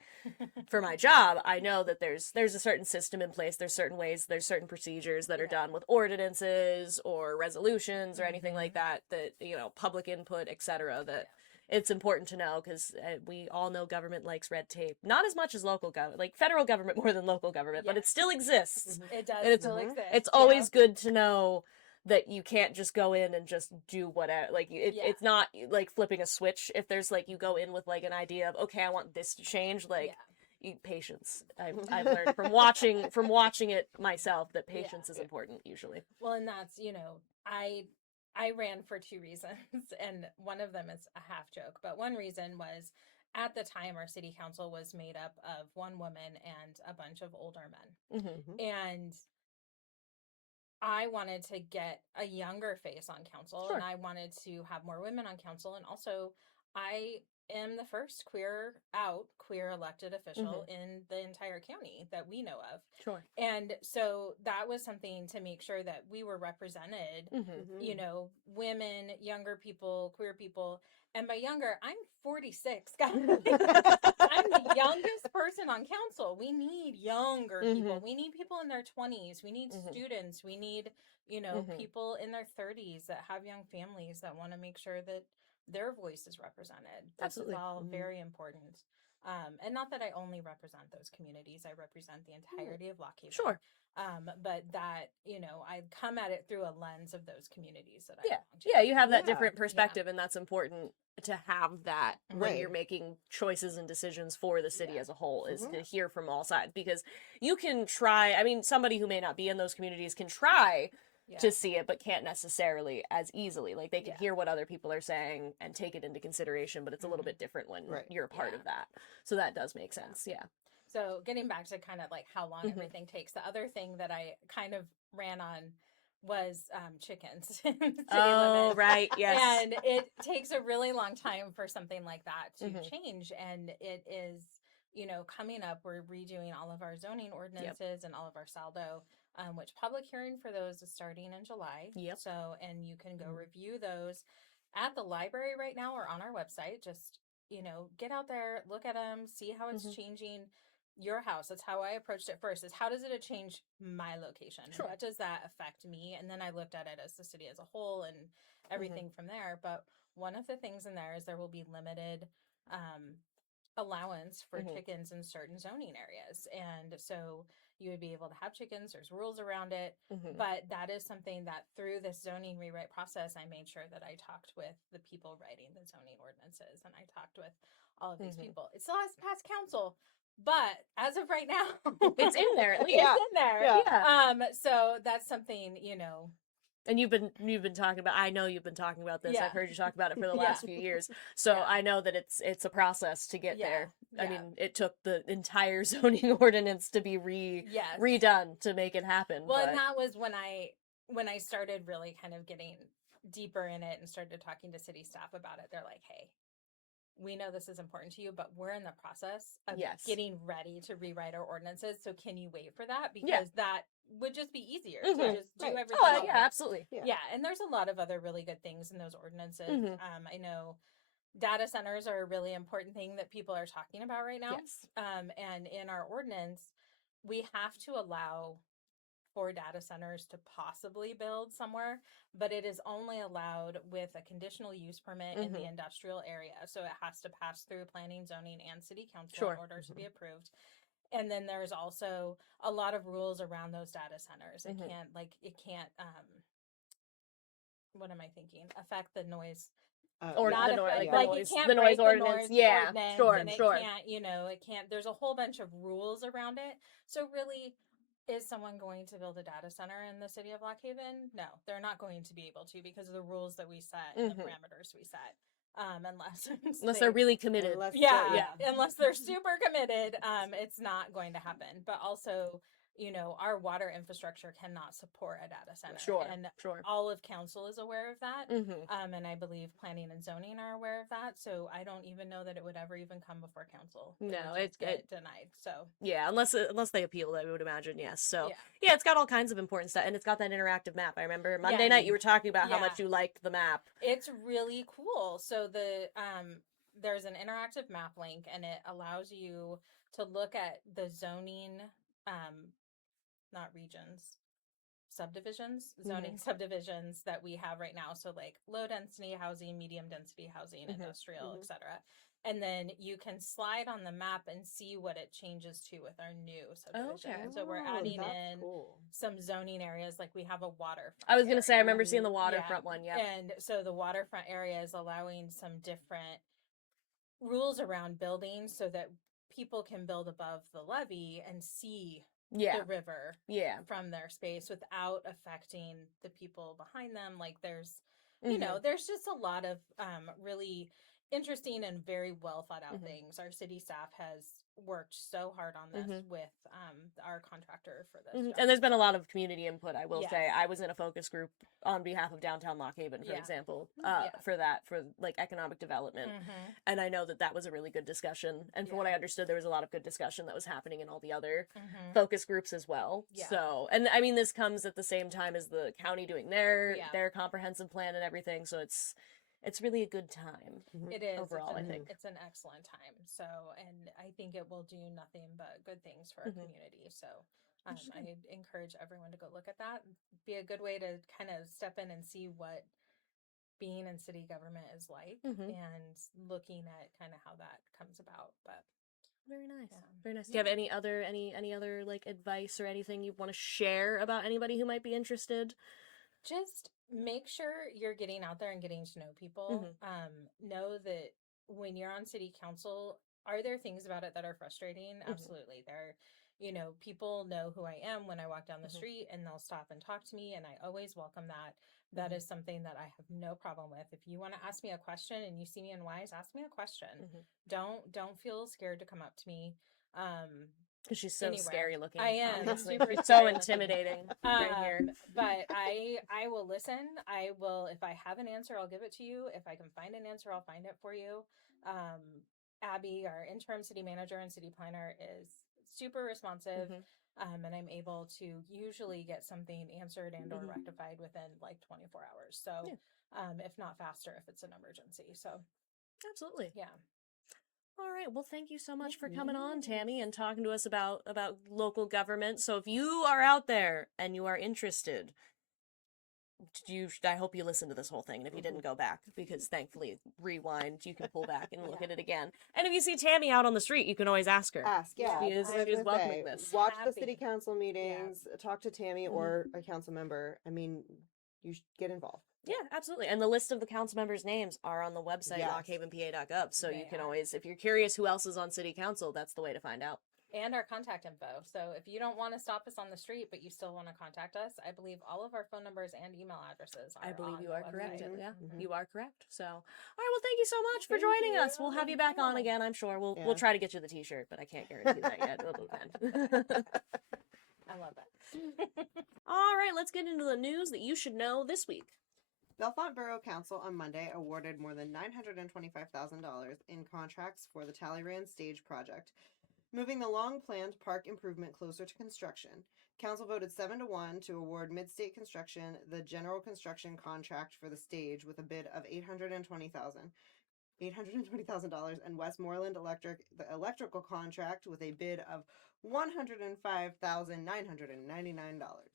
for my job, I know that there's a certain system in place. There's certain ways, there's certain procedures that are Yeah. done with ordinances or resolutions or anything Mhm. like that, public input, etc. that it's important to know because we all know government likes red tape. Not as much as local government, like federal government more than local government, but it Yes. still exists. Mhm. It does And it's- still Mhm. exist. It's always good to know that you can't just go in and just do whatever. Like Yeah. it's not like flipping a switch. If there's like you go in with like an idea of okay, I want this to change. Like patience. I've learned from watching it myself that patience is important usually. Well, and that's I ran for two reasons, and one of them is a half joke, but one reason was at the time our city council was made up of one woman and a bunch of older men, Mm-hmm. and I wanted to get a younger face on council, Sure. and I wanted to have more women on council, and also I am the first queer elected official in the entire county that we know of. Sure. And so that was something to make sure that we were represented, Mm-hmm. women, younger people, queer people. And by younger, I'm 46, guys. I'm the youngest person on council. We need younger people. We need people in their 20s. We need students. We need, people in their 30s that have young families that want to make sure that their voice is represented. Absolutely. This is all very important. And not that I only represent those communities, I represent the entirety of Lockhaven. Sure. But that, I come at it through a lens of those communities that I Yeah. belong to. Yeah, you have that Yeah. different perspective, and that's important to have that when Right. you're making choices and decisions for the city as a whole, is Mhm. to hear from all sides. Because you can try, I mean, somebody who may not be in those communities can try to see it, but can't necessarily as easily. Like, they can hear what other people are saying and take it into consideration, but it's a little bit different when Right. you're a part of that. So that does make sense, yeah. So getting back to kind of like how long Mhm. everything takes, the other thing that I kind of ran on was chickens. City Oh, limits. right. Yes. And it takes a really long time for something like that to Mhm. change. And it is, coming up, we're redoing all of our zoning ordinances and all of our saldo, which public hearing for those is starting in July. Yep. So, and you can go Mhm. review those at the library right now or on our website. Just, get out there, look at them, see how it's Mhm. changing your house. That's how I approached it first, is how does it change my location? Sure. What does that affect me? And then I looked at it as the city as a whole and everything from there. But one of the things in there is there will be limited allowance for Mhm. chickens in certain zoning areas. And so you would be able to have chickens, there's rules around it. Mhm. But that is something that through this zoning rewrite process, I made sure that I talked with the people writing the zoning ordinances, and I talked with all of these Mhm. people. It still has to pass council, but as of right now, It's in there at least. it's in there. Yeah. So that's something, And you've been talking about, I know you've been talking about this. Yeah. I've heard you talk about it for the Yeah. last few years. So Yeah. I know that it's a process to get Yeah. there. I Yeah. mean, it took the entire zoning ordinance to be Yes. redone to make it happen. Well, but and that was when I started really kind of getting deeper in it and started talking to city staff about it. They're like, "Hey, we know this is important to you, but we're in the process of Yes. getting ready to rewrite our ordinances. So can you wait for that? Because Yeah. that would just be easier Mhm. to just do Right. everything." Oh, else. yeah, absolutely. Yeah, and there's a lot of other really good things in those ordinances. Mhm. I know data centers are a really important thing that people are talking about right now. Yes. And in our ordinance, we have to allow for data centers to possibly build somewhere, but it is only allowed with a conditional use permit in the Mhm. industrial area. So it has to pass through planning, zoning, and city council Sure. in order to be approved. And then there's also a lot of rules around those data centers. It Mhm. can't what am I thinking? Affect the noise. Or Not the noise, affect, like like the it noise, can't the noise break the ordinance. noise Yeah, ordinance, sure, and it sure. can't, it can't. There's a whole bunch of rules around it. So really, is someone going to build a data center in the city of Lock Haven? No, they're not going to be able to because of the rules that we set and the Mhm. parameters we set. Unless Unless they're really committed. Unless yeah, unless they're super committed, it's not going to happen. But also, our water infrastructure cannot support a data center. Sure, And sure. all of council is aware of that. Mhm. And I believe planning and zoning are aware of that. So I don't even know that it would ever even come before council. No, would just it get denied. So yeah, unless they appeal, I would imagine, yes. So Yeah. yeah, it's got all kinds of important stuff, and it's got that interactive map. I remember Monday Yeah. night you were talking about how Yeah. much you liked the map. It's really cool. So there's an interactive map link, and it allows you to look at the zoning, not regions, zoning subdivisions that we have right now. So like low density housing, medium density housing, industrial, etc. And then you can slide on the map and see what it changes to with our new subdivision. Okay. So we're Oh, adding that's in cool. some zoning areas, like we have a waterfront. I was gonna say I area. remember seeing the waterfront one. Yeah. And so the waterfront area is allowing some different rules around building so that people can build above the levee and see Yeah. the river Yeah. from their space without affecting the people behind them. Like there's, Mhm. there's just a lot of really interesting and very well thought out Mhm. things. Our city staff has worked so hard on this with our contractor for this job. And there's been a lot of community input, I will Yes. say. I was in a focus group on behalf of downtown Lock Haven, for Yeah. example, Yeah. for like economic development. And I know that was a really good discussion. And from what I understood, there was a lot of good discussion that was happening in all the other focus groups as well. Yeah. So, and I mean, this comes at the same time as the county doing their comprehensive plan and everything. So it's really a good time. It is overall, it's I think. it's an excellent time. So, and I think it will do nothing but good things for our community. So, I encourage everyone to go look at that. Be a good way to kind of step in and see what being in city government is like, and looking at kind of how that comes about. But very nice. Yeah. Very nice. Do you have any other like advice or anything you want to share about anybody who might be interested? just make sure you're getting out there and getting to know people. Know that when you're on city council, are there things about it that are frustrating? Absolutely. People know who I am when I walk down the street, and they'll stop and talk to me, and I always welcome that. That is something that I have no problem with. If you want to ask me a question and you see me in Wise, ask me a question. Don't feel scared to come up to me. Because she's so anywhere. scary looking. I am Obviously. super She's scary so looking. intimidating right here. But I will listen. I will, if I have an answer, I'll give it to you. If I can find an answer, I'll find it for you. Abby, our interim city manager and city planner, is super responsive. And I'm able to usually get something answered and or rectified within like 24 hours. So, if not faster, if it's an emergency. So, absolutely. Yeah. All right. Well, thank you so much for coming on, Tami, and talking to us about local government. So if you are out there and you are interested, I hope you listened to this whole thing. And if you didn't, go back, because thankfully, rewind, you can pull back and look at it again. And if you see Tami out on the street, you can always ask her. Ask, yeah. She is welcoming this. Watch the city council meetings, talk to Tami or a council member. I mean, you should get involved. Yeah, absolutely. And the list of the council members' names are on the website, Yes. lockhavenpa.gov. So you can always, if you're curious who else is on city council, that's the way to find out. And our contact info. So if you don't want to stop us on the street, but you still want to contact us, I believe all of our phone numbers and email addresses are I believe on you the are website. correct. Yeah, you are correct. So, all right. Well, thank you so much for joining us. We'll have you back on again, I'm sure. We'll try to get you the t-shirt, but I can't guarantee that yet. It'll depend. I love that. All right. Let's get into the news that you should know this week. Bellefonte Borough Council on Monday awarded more than $925,000 in contracts for the Talleyrand Stage project, moving the long-planned park improvement closer to construction. Council voted 7-1 to award Midstate Construction the general construction contract for the stage with a bid of $820,000, and Westmoreland Electric the electrical contract with a bid of $105,999.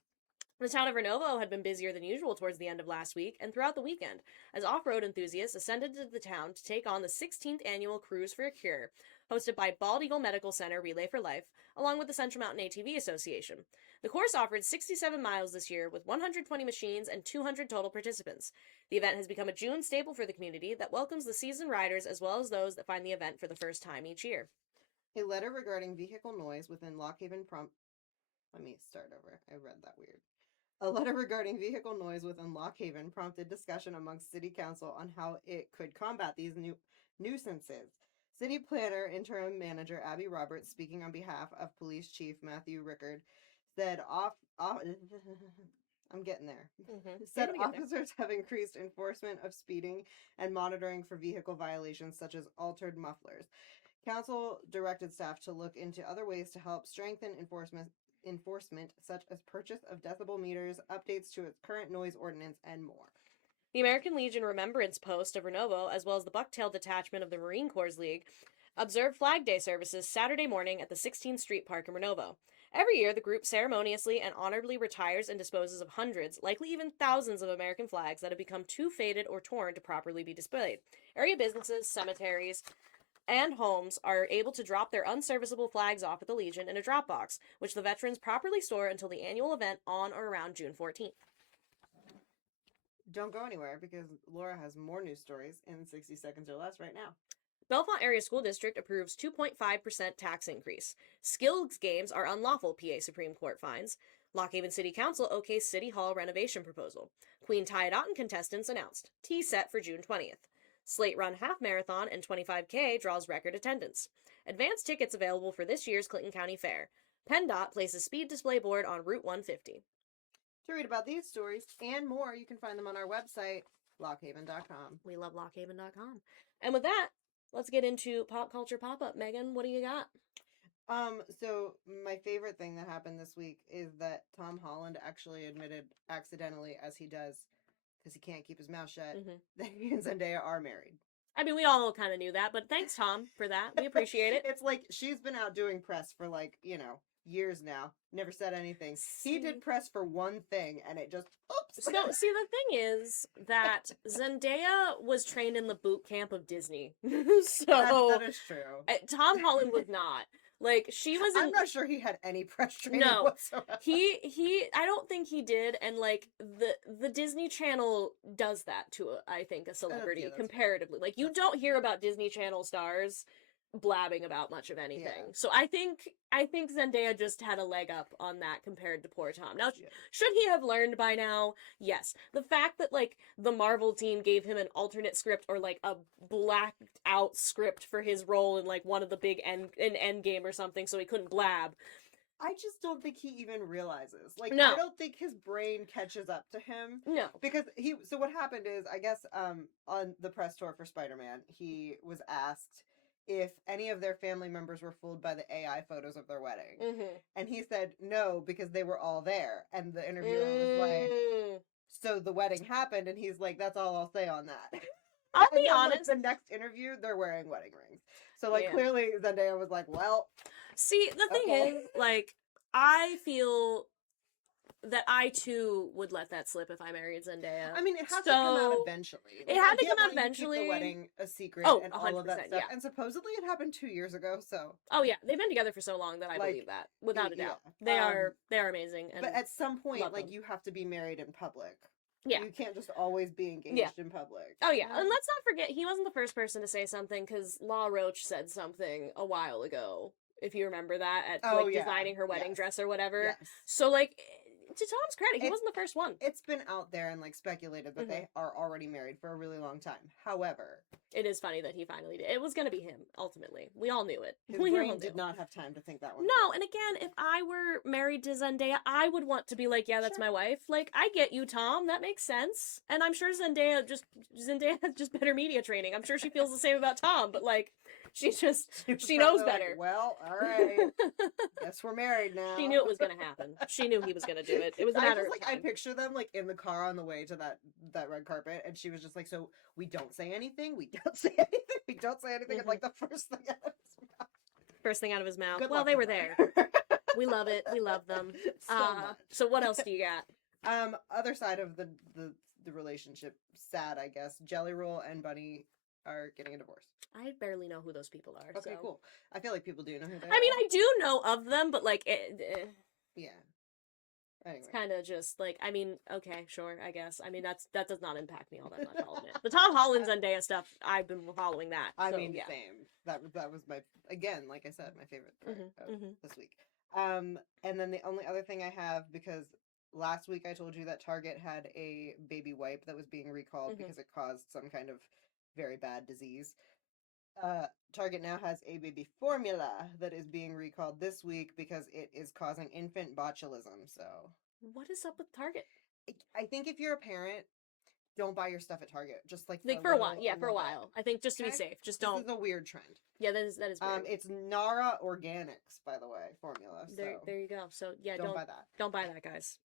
The town of Renovo had been busier than usual towards the end of last week and throughout the weekend, as off-road enthusiasts ascended to the town to take on the 16th annual Cruise for a Cure, hosted by Bald Eagle Medical Center Relay for Life, along with the Central Mountain ATV Association. The course offered 67 miles this year with 120 machines and 200 total participants. The event has become a June staple for the community that welcomes the seasoned riders as well as those that find the event for the first time each year. A letter regarding vehicle noise within Lockhaven Let me start over. I read that weird. A letter regarding vehicle noise within Lockhaven prompted discussion amongst City Council on how it could combat these new nuisances. City Planner Interim Manager Abby Roberts, speaking on behalf of Police Chief Matthew Rickard, said I'm getting there. Said officers have increased enforcement of speeding and monitoring for vehicle violations such as altered mufflers. Council directed staff to look into other ways to help strengthen enforcement such as purchase of decibel meters, updates to its current noise ordinance, and more. The American Legion Remembrance Post of Renovo, as well as the Bucktail Detachment of the Marine Corps League, observed Flag Day services Saturday morning at the 16th Street Park in Renovo. Every year, the group ceremoniously and honorably retires and disposes of hundreds, likely even thousands of American flags that have become too faded or torn to properly be displayed. Area businesses, cemeteries, and homes are able to drop their unserviceable flags off at the Legion in a drop box, which the veterans properly store until the annual event on or around June 14th. Don't go anywhere because Laura has more news stories in 60 seconds or less right now. Bellefonte Area School District approves 2.5% tax increase. Skills games are unlawful, PA Supreme Court finds. Lockhaven City Council okays City Hall renovation proposal. Queen Tyadotten contestants announced. Tea set for June 20th. Slate Run Half Marathon and 25K draws record attendance. Advance tickets available for this year's Clinton County Fair. PennDOT places speed display board on Route 150. To read about these stories and more, you can find them on our website, lockhaven.com. We love lockhaven.com. And with that, let's get into pop culture pop-up. Megan, what do you got? So my favorite thing that happened this week is that Tom Holland actually admitted accidentally, as he does, because he can't keep his mouth shut, that he and Zendaya are married. I mean, we all kind of knew that, but thanks, Tom, for that. We appreciate it. It's like she's been out doing press for years now. Never said anything. He did press for one thing, and it just, oops. So, see, the thing is that Zendaya was trained in the boot camp of Disney. So that is true. Tom Holland was not. Like, she was I'm not sure he had any press training whatsoever. I don't think he did, and, like, the Disney Channel does that to, I think, a celebrity, comparatively. Like, you don't hear about Disney Channel stars blabbing about much of anything. Yeah. So I think Zendaya just had a leg up on that compared to poor Tom. Now, Yeah. should he have learned by now? Yes. The fact that like the Marvel team gave him an alternate script or like a blacked out script for his role in like one of the big Endgame or something, so he couldn't blab. I just don't think he even realizes. Like, No. I don't think his brain catches up to him. No. Because so what happened is, I guess, on the press tour for Spider-Man, he was asked if any of their family members were fooled by the AI photos of their wedding. Mm-hmm. And he said no, because they were all there. And the interviewer was like, so the wedding happened, and he's like, that's all I'll say on that. I'll And be then, honest. Like, the next interview, they're wearing wedding rings. So, like, Yeah. clearly Zendaya was like, well, See, the thing Okay. is, like, I feel that I too would let that slip if I married Zendaya. I mean, it has to come out So, eventually. it Like, had I to get come out wanting to keep eventually. the wedding a secret Oh, and all of that 100%, stuff. yeah. And supposedly it happened 2 years ago. So, Oh yeah, they've been together for so long that I Like, believe that without a doubt. yeah. They are amazing. And but at some point, love like them. you have to be married in public. Yeah. You can't just always be engaged Yeah. in public. Oh yeah, and let's not forget he wasn't the first person to say something because La Roche said something a while ago. If you remember that at Oh, like yeah. designing her wedding Yes. dress or whatever. Yes. So like, to Tom's credit, he It's- wasn't the first one. It's been out there and like speculated that Mhm. they are already married for a really long time. However, It is funny that he finally did. It was gonna be him ultimately. We all knew it. his We all brain knew. did not have time to think that one. No, and again, if I were married to Zendaya, I would want to be like, yeah, that's Sure. my wife. Like, I get you, Tom. That makes sense. And I'm sure Zendaya has just better media training. I'm sure she feels the same about Tom, but like, she just was she knows probably like, better. well, all right. Guess we're married now. She knew it was gonna happen. She knew he was gonna do it. It was a I matter just of like I time. picture them like in the car on the way to that red carpet, and she was just like, "So we don't say anything. We don't say anything. We don't say anything." And like the first thing out of his mouth. First thing out of his mouth. Good Well, luck they to were there. her. We love it. We love them. So much. So what else do you got? Other side of the relationship, sad, I guess. Jelly Roll and Bunny are getting a divorce. I barely know who those people are. Okay, so. cool. I feel like people do know who they are. I mean, I do know of them, but like, yeah. Anyway, it's kind of just like, I mean, okay, sure, I guess. I mean, that does not impact me all that much. I'll admit. The Tom Holland Zendaya stuff, I've been following that. I so, mean, yeah. same. That was my, again, like I said, my favorite part of mhm. this week. And then the only other thing I have, because last week I told you that Target had a baby wipe that was being recalled Mhm. because it caused some kind of very bad disease. Target now has a baby formula that is being recalled this week because it is causing infant botulism. So, What is up with Target? I think if you're a parent, don't buy your stuff at Target. Just like Like for a while, little- yeah, for a little while. bit. I think just to be Okay? safe, just This don't. is a weird trend. Yeah, that is weird. It's Nara Organics, by the way, formula. So There you go. So yeah, don't buy that. don't buy that, guys.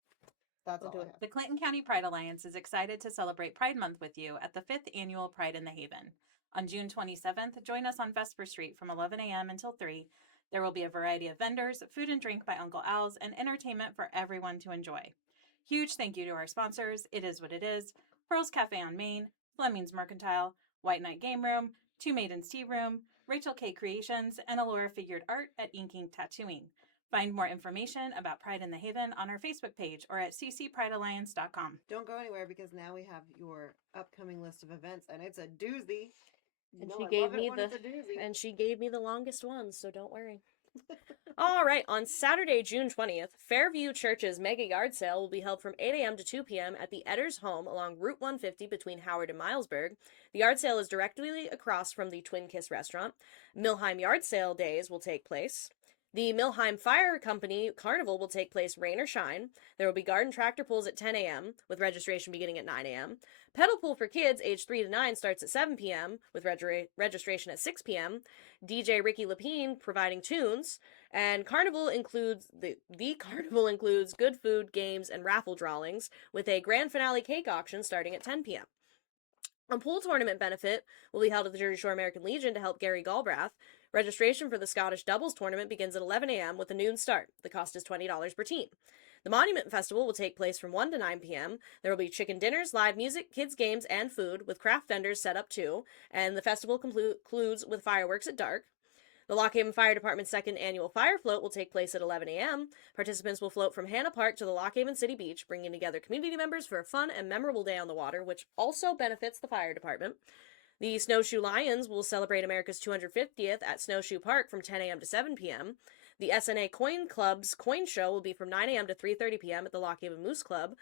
That's Don't all do I it. have. The Clinton County Pride Alliance is excited to celebrate Pride Month with you at the 5th Annual Pride in the Haven. On June 27th, join us on Vesper Street from 11 a.m. until 3. There will be a variety of vendors, food and drink by Uncle Al's, and entertainment for everyone to enjoy. Huge thank you to our sponsors, It Is What It Is, Pearl's Cafe on Main, Fleming's Mercantile, White Knight Game Room, Two Maidens Tea Room, Rachel K Creations, and Allura Figured Art at Inking Tattooing. Find more information about Pride in the Haven on our Facebook page or at ccpridealliance.com. Don't go anywhere because now we have your upcoming list of events, and it's a doozy. And No, she I gave love it me when the it's a doozy. and she gave me the longest one, so don't worry. All right, on Saturday, June 20th, Fairview Church's mega yard sale will be held from 8 a.m. to 2 p.m. at the Edders home along Route 150 between Howard and Milesburg. The yard sale is directly across from the Twin Kiss restaurant. Milheim yard sale days will take place. The Milheim Fire Company Carnival will take place rain or shine. There will be garden tractor pulls at 10 a.m., with registration beginning at 9 a.m. Pedal pool for kids aged 3 to 9 starts at 7 p.m., with registration at 6 p.m. DJ Ricky Lapine providing tunes. And Carnival includes the Carnival includes good food, games, and raffle drawings, with a grand finale cake auction starting at 10 p.m. A pool tournament benefit will be held at the Jersey Shore American Legion to help Gary Galbraith. Registration for the Scottish Doubles tournament begins at 11 a.m. with a noon start. The cost is $20 per team. The Monument Festival will take place from 1 to 9 p.m. There will be chicken dinners, live music, kids' games, and food, with craft vendors set up too, and the festival concludes with fireworks at dark. The Lock Haven Fire Department's second annual fire float will take place at 11 a.m. Participants will float from Hanna Park to the Lock Haven City Beach, bringing together community members for a fun and memorable day on the water, which also benefits the fire department. The Snowshoe Lions will celebrate America's 250th at Snowshoe Park from 10 a.m. to 7 p.m. The SNA Coin Club's coin show will be from 9 a.m. to 3:30 p.m. at the Lock Haven Moose Club.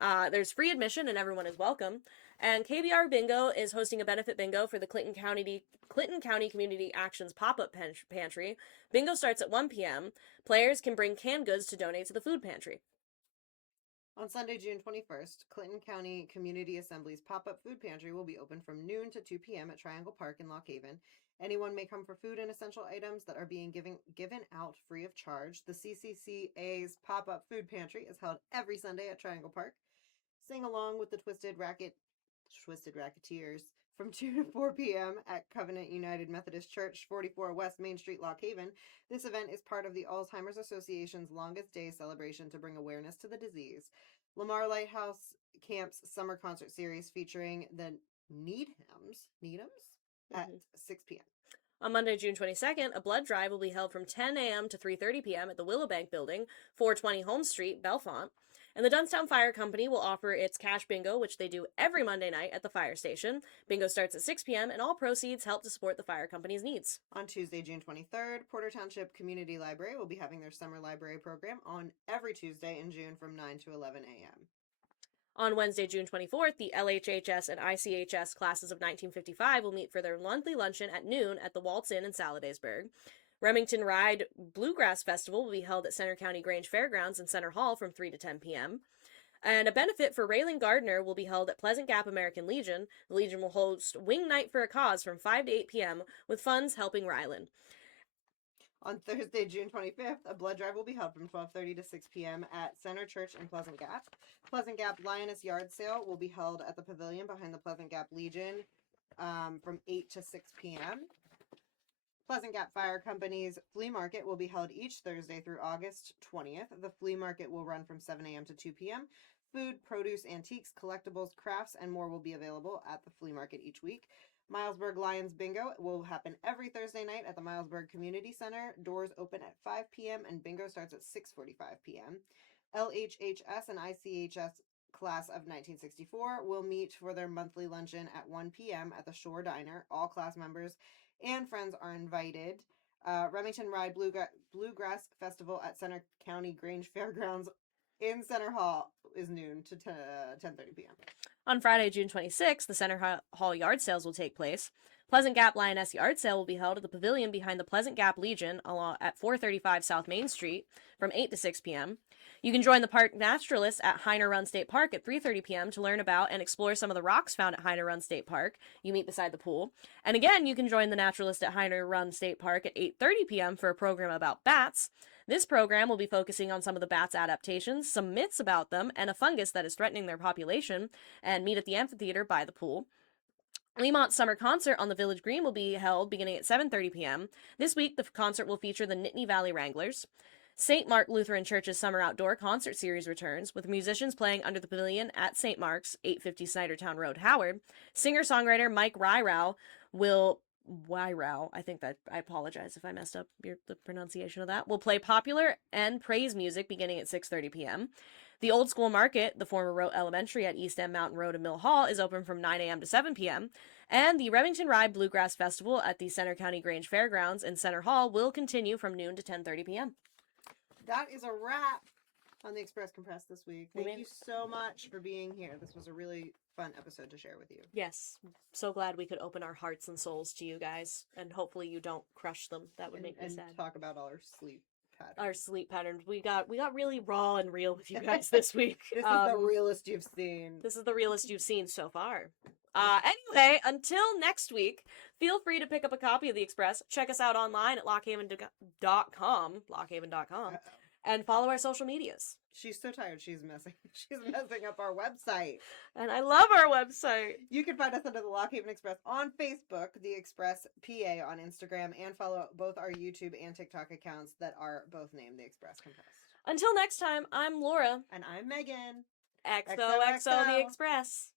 There's free admission and everyone is welcome. And KBR Bingo is hosting a benefit bingo for the Clinton County Community Actions pop-up pantry. Bingo starts at 1 p.m. Players can bring canned goods to donate to the food pantry. On Sunday, June 21st, Clinton County Community Assembly's pop-up food pantry will be open from noon to 2 p.m. at Triangle Park in Lock Haven. Anyone may come for food and essential items that are being given out free of charge. The CCCA's pop-up food pantry is held every Sunday at Triangle Park. Sing along with the Twisted Racketeers from 2 to 4 p.m. at Covenant United Methodist Church, 44 West Main Street, Lock Haven. This event is part of the Alzheimer's Association's Longest Day celebration to bring awareness to the disease. Lamar Lighthouse Camp's summer concert series featuring the Needhams at 6 p.m. On Monday, June 22nd, a blood drive will be held from 10 a.m. to 3:30 p.m. at the Willowbank Building, 420 Holmes Street, Bellefonte. And the Dunstown Fire Company will offer its cash bingo, which they do every Monday night at the fire station. Bingo starts at 6 p.m., and all proceeds help to support the fire company's needs. On Tuesday, June 23rd, Porter Township Community Library will be having their summer library program on every Tuesday in June from 9 to 11 a.m. On Wednesday, June 24th, the LHHS and ICHS classes of 1955 will meet for their monthly luncheon at noon at the Waltz Inn in Saladaysburg. Remington Ride Bluegrass Festival will be held at Center County Grange Fairgrounds in Center Hall from 3 to 10 p.m. And a benefit for Raylan Gardner will be held at Pleasant Gap American Legion. The Legion will host Wing Night for a Cause from 5 to 8 p.m. with funds helping Rylan. On Thursday, June 25th, a blood drive will be held from 12:30 to 6 p.m. at Center Church in Pleasant Gap. Pleasant Gap Lioness Yard Sale will be held at the pavilion behind the Pleasant Gap Legion from 8 to 6 p.m. Pleasant Gap Fire Company's flea market will be held each Thursday through August 20th. The flea market will run from 7 a.m. to 2 p.m. Food, produce, antiques, collectibles, crafts, and more will be available at the flea market each week. Milesburg Lions Bingo will happen every Thursday night at the Milesburg Community Center. Doors open at 5 p.m. and bingo starts at 6:45 p.m. LHHS and ICHS class of 1964 will meet for their monthly luncheon at 1 p.m. at the Shore Diner. All class members and friends are invited. Remington Ride Bluegrass Festival at Center County Grange Fairgrounds in Center Hall is noon to 10:30 p.m. On Friday, June 26th, the Center Hall yard sales will take place. Pleasant Gap Lioness Yard Sale will be held at the pavilion behind the Pleasant Gap Legion at 435 South Main Street from 8 to 6 p.m. You can join the park naturalists at Heiner Run State Park at 3:30 p.m. to learn about and explore some of the rocks found at Heiner Run State Park. You meet beside the pool. And again, you can join the naturalist at Heiner Run State Park at 8:30 p.m. for a program about bats. This program will be focusing on some of the bats' adaptations, some myths about them, and a fungus that is threatening their population, and meet at the amphitheater by the pool. Lemont's summer concert on the Village Green will be held beginning at 7:30 p.m. This week, the concert will feature the Nittany Valley Wranglers. St. Mark Lutheran Church's summer outdoor concert series returns, with musicians playing under the pavilion at St. Mark's, 850 Snydertown Road, Howard. Singer-songwriter Mike Wyrau I apologize if I messed up the pronunciation of that, will play popular and praise music beginning at 6:30 p.m. The Old School Market, the former Rote Elementary at East End Mountain Road and Mill Hall, is open from 9 a.m. to 7 p.m. And the Remington Ride Bluegrass Festival at the Center County Grange Fairgrounds in Center Hall will continue from noon to 10:30 p.m. That is a wrap on the Express Compressed this week. Thank you so much for being here. This was a really fun episode to share with you. Yes. So glad we could open our hearts and souls to you guys, and hopefully you don't crush them. That would make me sad. Talk about all our sleep patterns. Our sleep patterns. We got really raw and real with you guys this week. This is the realest you've seen. This is the realest you've seen so far. Anyway, until next week, feel free to pick up a copy of The Express. Check us out online at lockhaven.com, and follow our social medias. She's so tired. She's messing up our website. And I love our website. You can find us under the Lock Haven Express on Facebook, The Express PA on Instagram, and follow both our YouTube and TikTok accounts that are both named The Express Compressed. Until next time, I'm Laura. And I'm Megan. XOXO The Express.